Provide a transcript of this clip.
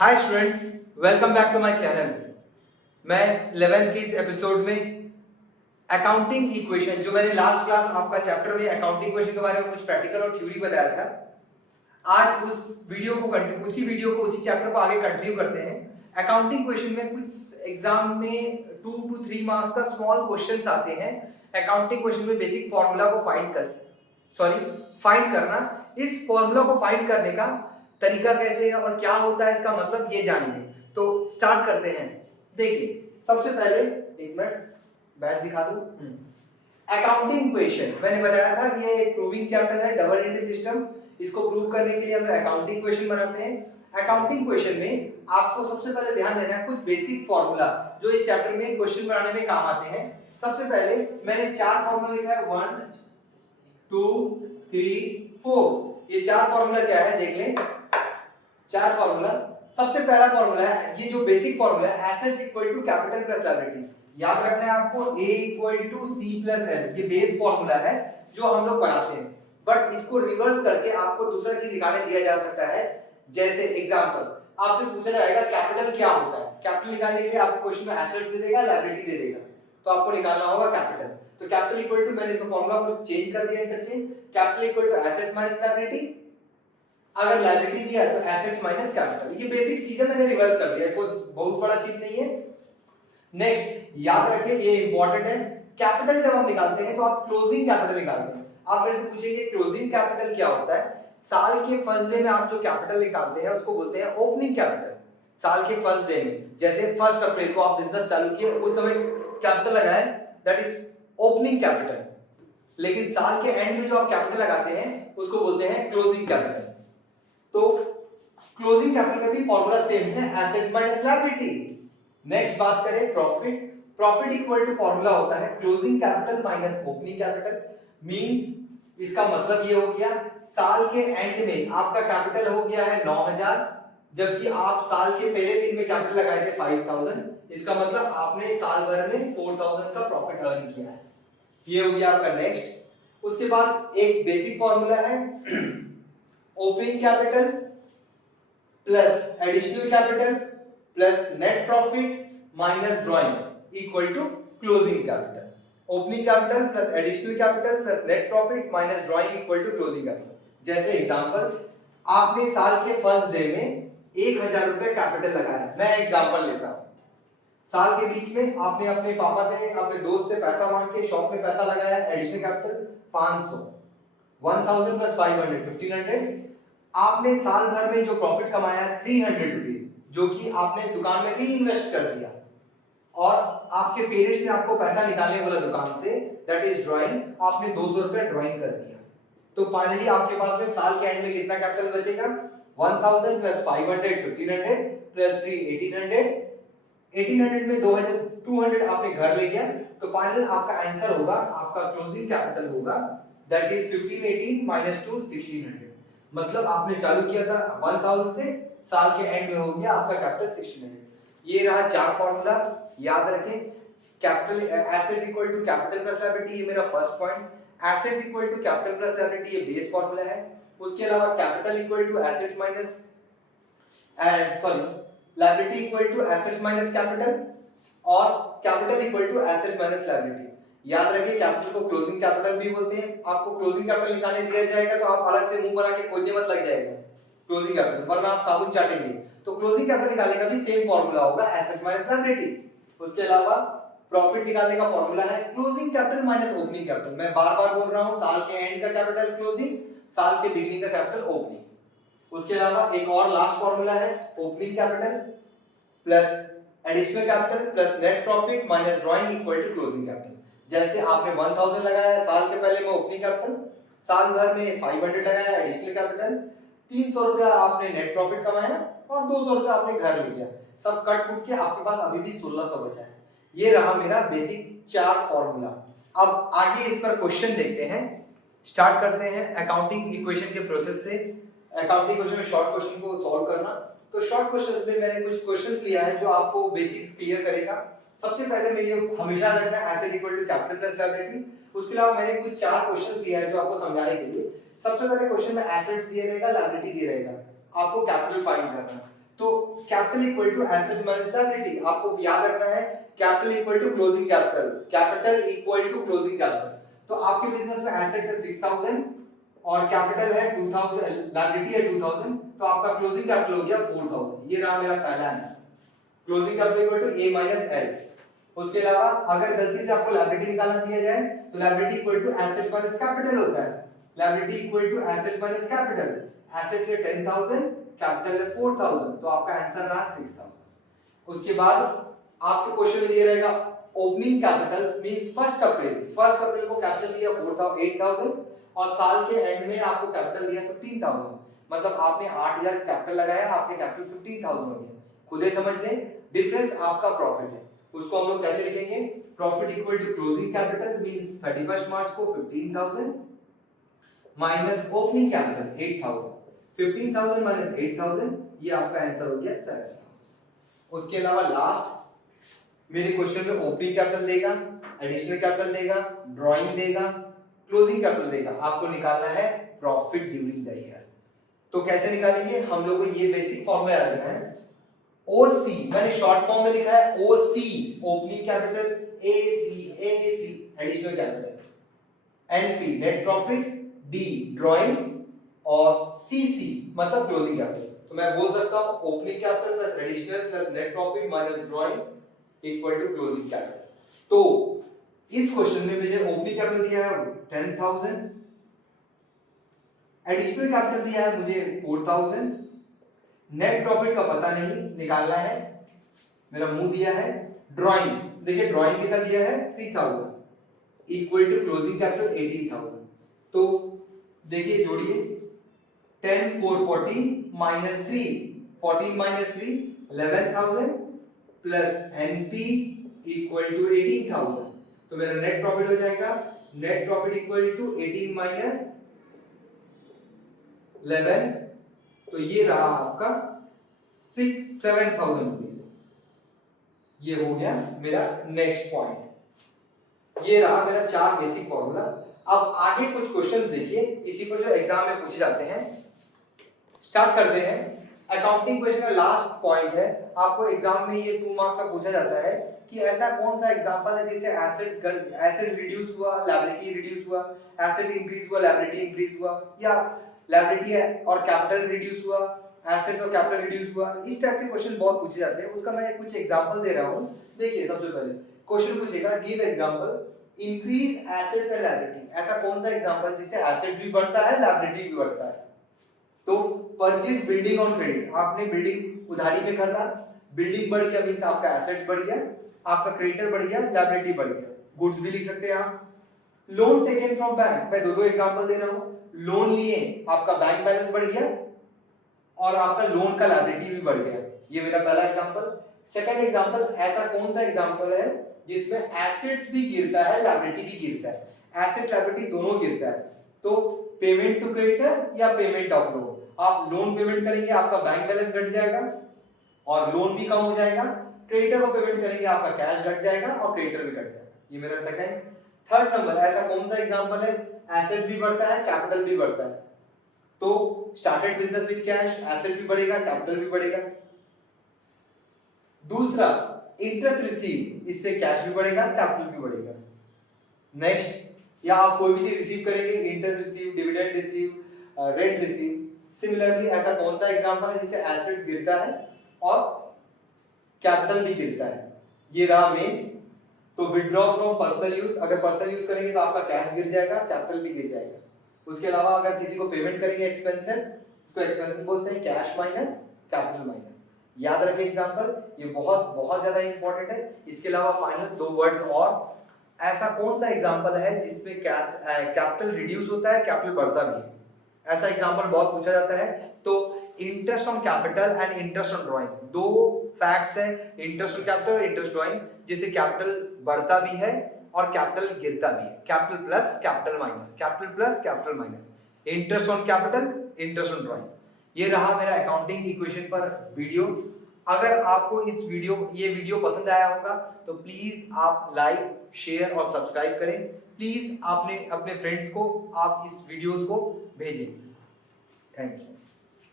Hi students, welcome back to my channel. मैं 11th के इस एपिसोड में अकाउंटिंग इक्वेशन, जो मैंने लास्ट क्लास आपका चैप्टर में अकाउंटिंग इक्वेशन के बारे में कुछ प्रैक्टिकल और थ्योरी बताया था, आज उसी चैप्टर को आगे कंटिन्यू करते हैं। अकाउंटिंग इक्वेशन में कुछ एग्जाम में 2 to 3 मार्क्स का स्मॉल क्वेश्चंस आते हैं। अकाउंटिंग इक्वेशन में बेसिक फॉर्मूला को फाइंड करना। इस फॉर्मूला को फाइंड करने का तरीका कैसे है और क्या होता है इसका मतलब ये जानेंगे। तो स्टार्ट करते हैं। देखिए, सबसे पहले एक मिनट बैच दिखा दूं। अकाउंटिंग इक्वेशन मैंने बताया था, ये एक प्रूविंग चैप्टर है, डबल इंट्री सिस्टम। इसको प्रूव करने के लिए हम अकाउंटिंग इक्वेशन बनाते हैं। अकाउंटिंग इक्वेशन में आपको सबसे पहले ध्यान देना है कुछ बेसिक फॉर्मूला जो इस चैप्टर में क्वेश्चन बनाने में काम आते हैं। सबसे पहले मैंने 4 फॉर्मूला लिखा है, 1 2 3 4। ये 4 फॉर्मूला क्या है देख लें। 4 फॉर्मूला। सबसे पहला फॉर्मूला है, ये जो बेसिक फॉर्मूला है, assets equal to capital plus liability. याद रखना है आपको, A equal to C plus L। ये बेस फॉर्मूला है जो हम लोग बनाते हैं, बट इसको रिवर्स करके आपको दूसरा चीज निकालने दिया जा सकता है। जैसे एग्जांपल आपसे पूछा जाएगा कैपिटल क्या होता है। कैपिटल निकालने के लिए आपको क्वेश्चन में एसेट्स दे देगा, लायबिलिटी दे देगा, तो आपको निकालना होगा कैपिटल। तो कैपिटल इक्वल टू, मैंने इसका फॉर्मूला को चेंज कर दिया, interchange. Capital equal to assets minus liability. अगर लायबिलिटी दिया तो एसेट्स माइनस कैपिटल। ये बेसिक चीज है, मैंने रिवर्स कर दिया, कोई बहुत बड़ा चीज नहीं है। नेक्स्ट याद रखिए, ये इंपॉर्टेंट है। कैपिटल जब हम निकालते हैं तो आप क्लोजिंग कैपिटल निकालते हैं। आप मेरे से पूछेंगे क्लोजिंग कैपिटल क्या होता है। साल के फर्स्ट डे में आप जो कैपिटल निकालते हैं उसको बोलते हैं ओपनिंग कैपिटल। साल के फर्स्ट डे में, जैसे 1 अप्रैल को आप बिजनेस चालू किए, उस समय कैपिटल लगाए, दैट इज ओपनिंग कैपिटल। लेकिन साल के एंड में जो आप कैपिटल लगाते हैं उसको बोलते हैं क्लोजिंग कैपिटल। तो क्लोजिंग कैपिटल का भी फॉर्मूला सेम है, एसेट्स माइनस लायबिलिटी। नेक्स्ट बात करें profit. Profit equal to formula होता है closing capital minus opening capital. Means इसका मतलब ये हो गया, साल के एंड में आपका कैपिटल हो गया है 9000, जबकि आप साल के पहले दिन में कैपिटल लगाए थे 5000। इसका मतलब आपने साल भर में 4000 का प्रॉफिट अर्न किया है। ये हो गया आपका नेक्स्ट। उसके बाद एक बेसिक फॉर्मूला है opening capital plus additional capital plus net profit minus drawing equal to closing capital. Opening capital plus additional capital plus net profit minus drawing equal to closing capital. जैसे example, आपने साल के first day में 1000 रुपए capital लगाया। मैं example लेता हूं। साल के बीच में आपने अपने पापा से, अपने दोस्त से पैसा मांग के शॉप में पैसा लगाया, एडिशनल कैपिटल 500, 1000 प्लस 500 1500। आपने साल भर में जो प्रॉफिट कमाया 300 रुपीज, जो कि आपने दुकान में री इन्वेस्ट कर दिया, और आपके पेरेंट्स ने आपको पैसा निकालने बोला दुकान से, दैट इज ड्राइंग। आपने 200 रुपए ड्राइंग कर दिया। तो फाइनली आपके पास में साल के एंड में कितना कैपिटल बचेगा, 1000 प्लस 500 1500 प्लस 3 1800। 1800 में 200 आपने घर ले गया, तो फाइनल आपका आंसर होगा, आपका क्लोजिंग कैपिटल होगा, दैट इज 1518 माइनस 2 1600। मतलब आपने चालू किया था 1000 से, साल के एंड में हो गया आपका कैपिटल 1600। ये रहा 4 फॉर्मूला, याद रखें। Capital assets equal to capital plus liability, ये मेरा first point. Assets equal to capital plus liability, ये बेस फॉर्मूला है। उसके अलावा capital equal to assets minus liability equal to assets minus capital, और capital equal to assets minus liability. याद रखिए, capital को क्लोजिंग कैपिटल भी बोलते हैं। आपको क्लोजिंग कैपिटल निकालने दिया जाएगा तो आप अलग से मुंह बना के खोजने मत लग जाएगा क्लोजिंग कैपिटल, वरना आप साबुन चाटेंगे। तो क्लोजिंग कैपिटल निकालने का भी सेम फॉर्मूला होगा, एसेट माइनस लायबिलिटी। उसके अलावा प्रॉफिट निकालने का फॉर्मूला है closing capital minus opening capital. मैं बार-बार बोल रहा हूं, साल के एंड का कैपिटल क्लोजिंग, साल के बिगिनिंग का कैपिटल ओपनिंग। उसके अलावा एक और लास्ट फॉर्मूला है opening capital plus additional capital plus net profit minus drawing equal to closing capital. जैसे आपने 1000 लगाया साल के पहले में ओपनिंग कैपिटल, साल भर में 500 लगाया एडिशनल कैपिटल, 300 रुपया आपने नेट प्रॉफिट कमाया, और 200 रुपया आपने घर ले लिया। सब कट कुट के आपके पास अभी भी 1600 बचा है। ये रहा मेरा बेसिक 4 फॉर्मूला। अब आगे इस पर क्वेश्चन देखते हैं। स्टार्ट करते हैं अकाउंटिंग इक्वेशन के प्रोसेस से। अकाउंटिंग इक्वेशन में शॉर्ट क्वेश्चन को सॉल्व करना। तो शॉर्ट क्वेश्चंस में मैंने कुछ क्वेश्चंस लिया है जो आपको बेसिक्स क्लियर करेगा। सबसे पहले मेरे हमेशा रखना है asset equal to capital plus liability. उसके अलावा मैंने कुछ 4 क्वेश्चंस लिया है जो आपको समझाने के लिए। सबसे पहले क्वेश्चन में एसेट्स दिए रहेगा, लायबिलिटी दिए रहेगा, आपको कैपिटल फाइंड करना है। तो capital equal to asset minus liability, आपको याद रखना है capital equal to closing capital, capital equal to closing capital. तो आपके बिजनेस में एसेट्स है 6000 और कैपिटल है 2000, लायबिलिटी है 2000, तो आपका क्लोजिंग कैपिटल हो गया 4000। ये रहा मेरा पहला answer, closing capital equal to A minus L. उसके अलावा अगर गलती से आपको लायबिलिटी निकालना दिया जाए तो liability equal to asset minus capital होता है, liability equal to assets minus capital. Assets है 10000, कैपिटल है 4000, तो आपका आंसर रहा 6000। उसके बाद आपके क्वेश्चन में दिया रहेगा ओपनिंग कैपिटल मींस 1 अप्रैल को कैपिटल दिया 8000 और साल के एंड में आपको कैपिटल दिया 15000, मतलब आपने 8000 कैपिटल लगाया, आपके कैपिटल 15000 हो गया। खुद ही समझ लें, डिफरेंस आपका प्रॉफिट है, उसको हम लोग कैसे लिखेंगे, profit equal to closing capital means 31 March को 15000 माइनस ओपनिंग कैपिटल 8000, 15000 माइनस 8000, ये आपका आंसर हो गया 7000। उसके अलावा लास्ट मेरे क्वेश्चन में ओपनिंग कैपिटल देगा, एडिशनल कैपिटल देगा, ड्राइंग देगा, क्लोजिंग कैपिटल देगा, आपको निकालना है प्रॉफिट ड्यूरिंग द ईयर। तो कैसे निकालेंगे, हम लोग को ये बेसिक फॉर्मूला याद रखना है, ओसी मैंने शॉर्ट फॉर्म में लिखा है OC opening capital, AC additional capital, NP net profit, D drawing और सीसी मतलब क्लोजिंग कैपिटल। तो मैं बोल सकता हूं opening capital plus additional plus net profit minus drawing equal to closing capital. तो इस क्वेश्चन में मुझे ओपनिंग कैपिटल दिया है 10000, एडिशनल कैपिटल दिया है मुझे 4000, नेट प्रॉफिट का पता नहीं निकालना है, मेरा मुंह दिया है, ड्राइंग देखिए ड्राइंग कितना दिया है 3000 इक्वल टू क्लोजिंग कैपिटल 18000। तो देखिए जोड़िए 10 4 14 minus 3 14 minus 3 11000 plus NP equal to 18000, तो मेरा नेट प्रॉफिट हो जाएगा, net profit equal to 18 minus 11, तो ये रहा आपका 7000 रुपीज। ये हो गया मेरा नेक्स्ट पॉइंट। ये रहा मेरा 4 बेसिक फॉर्मूला। अब आगे कुछ क्वेश्चंस देखिए, इसी पर जो एग्जाम में पूछे जाते हैं। स्टार्ट करते हैं। अकाउंटिंग क्वेश्चन का लास्ट पॉइंट है, आपको एग्जाम में ये 2 मार्क्स का पूछा जाता है कि ऐसा कौन सा एग्जांपल है जिससे एसेट रिड्यूस हुआ, लायबिलिटी रिड्यूस हुआ, एसेट इंक्रीज हुआ, लायबिलिटी इंक्रीज हुआ, या लायबिलिटी और कैपिटल रिड्यूस हुआ, एसेट्स और कैपिटल रिड्यूस हुआ। इस टाइप के क्वेश्चन बहुत पूछे जाते हैं, उसका मैं कुछ एग्जांपल दे रहा हूं। देखिए सबसे पहले क्वेश्चन पूछेगा give example increase assets and liability. ऐसा कौन सा एग्जांपल जिससे एसेट भी बढ़ता है, लायबिलिटी भी बढ़ता है। तो परचेज बिल्डिंग ऑन क्रेडिट, आपने बिल्डिंग उधारी में खरीदा, बिल्डिंग बढ़ गया मींस आपका एसेट्स बढ़ गया, आपका क्रेडिटर बढ़ गया, लायबिलिटी बढ़ गया। गुड्स भी लिख सकते हैं आप। लोन टेकन फ्रॉम बैंक, मैं दो एग्जांपल दे रहा हूं। लोन लिए, आपका बैंक बैलेंस बढ़ गया और आपका लोन का लायबिलिटी भी बढ़ गया। ये मेरा पहला एग्जांपल। सेकंड एग्जांपल, ऐसा कौन सा एग्जांपल है जिसमें एसेट्स भी गिरता है, लायबिलिटी भी गिरता है, एसेट लायबिलिटी दोनों गिरता है। तो पेमेंट टू क्रेडिटर या पेमेंट ऑफ लोन, आप लोन पेमेंट करेंगे आपका बैंक बैलेंस घट जाएगा और लोन भी कम हो जाएगा, क्रेडिटर को पेमेंट करेंगे आपका कैश घट जाएगा और क्रेडिटर भी घट जाएगा। ये मेरा सेकंड। थर्ड नंबर, ऐसा कौन सा एग्जांपल है एसेट भी बढ़ता है, कैपिटल भी बढ़ता है। तो started business with cash, asset भी बढ़ेगा, कैपिटल भी बढ़ेगा। दूसरा इंटरेस्ट रिसीव, इससे कैश भी बढ़ेगा, कैपिटल भी बढ़ेगा। नेक्स्ट, या आप कोई भी चीज रिसीव करेंगे, interest receive, dividend receive, rent receive. Similarly ऐसा कौन सा एग्जांपल है जिससे एसेट्स गिरता है और कैपिटल भी गिरता है? ये रहा मेन। तो विथड्रॉ फ्रॉम पर्सनल यूज, अगर पर्सनल यूज करेंगे तो आपका कैश गिर जाएगा, कैपिटल भी गिर जाएगा। उसके अलावा अगर किसी को पेमेंट करेंगे एक्सपेंसेस, उसको एक्सपेंसेस बोलते हैं, कैश माइनस कैपिटल माइनस। याद रखिए एग्जांपल, ये बहुत बहुत ज्यादा इंपॉर्टेंट है। इसके अलावा फाइनल 2 वर्ड्स और, ऐसा कौन सा एग्जांपल है जिसमें कैपिटल रिड्यूस होता है, कैपिटल बढ़ता भी है? ऐसा एग्जांपल बहुत पूछा जाता है। तो interest on capital and interest on drawing, 2 facts हैं, इंटरेस्ट ऑन कैपिटल और इंटरेस्ट ड्राइंग, जिससे कैपिटल बढ़ता भी है और कैपिटल गिरता भी है। Capital plus capital minus, capital plus capital minus, interest on capital, interest on drawing. ये रहा मेरा अकाउंटिंग इक्वेशन पर वीडियो। अगर आपको ये वीडियो पसंद आया होगा तो प्लीज आप लाइक, शेयर और सब्सक्राइब करें। प्लीज आपने अपने फ्रेंड्स को आप इस वीडियोस को भेजें। Thank you.